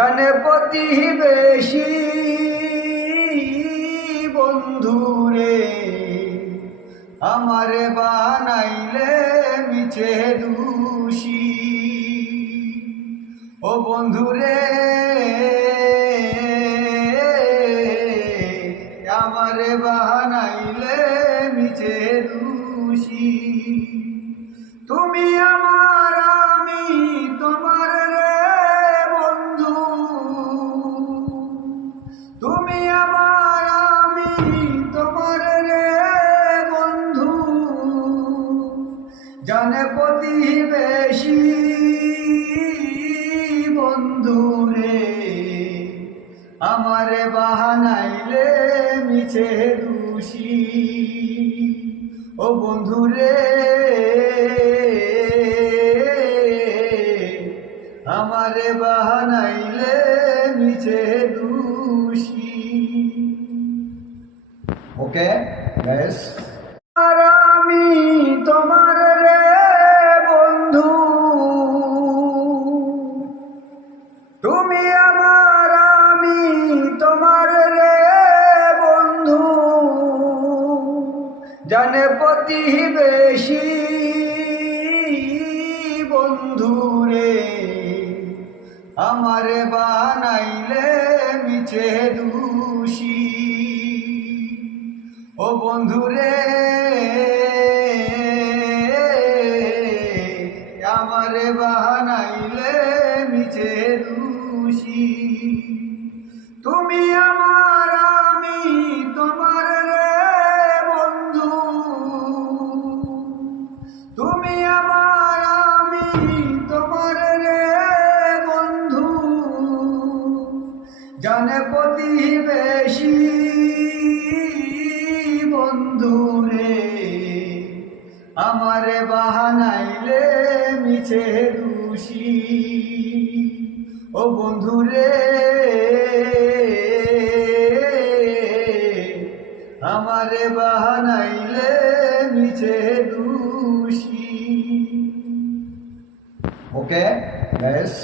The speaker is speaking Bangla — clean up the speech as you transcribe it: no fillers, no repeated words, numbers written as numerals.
জানে প্রতিবেশী বন্ধুরে আমারে বানাইলে মিছে দোষী। ও বন্ধুরে আমারে বানাইলে মিছে দোষী। তুমি আমার আমি তোমার রে বন্ধু, তুমি আমার আমি তোমার রে বন্ধু। জানে প্রতিবেশী বন্ধু রে আমারে বানাইলে মিছে দোষী। ও বন্ধু রে আমারে বানাইলে মিছে দোষী। ওকে গাইস, আর আমি তোমার রে বন্ধু, তুমি আমার আমি তোমার রে বন্ধু। জানে প্রতিবেশী বন্ধু রে আমারে বানাইলে মিছে দোষী। ও বন্ধু রে আমারে বানাইলে মিছে দোষী। তুমি আমার আমি তোমার রে বন্ধু, তুমি আমার আমি তোমার রে বন্ধু। জানে প্রতিবেশী বন্ধু রে আমারে বানাইলে মিছে দোষী। ও বন্ধু রে আমারে বানাইলে মিছে দোষী। Okay guys.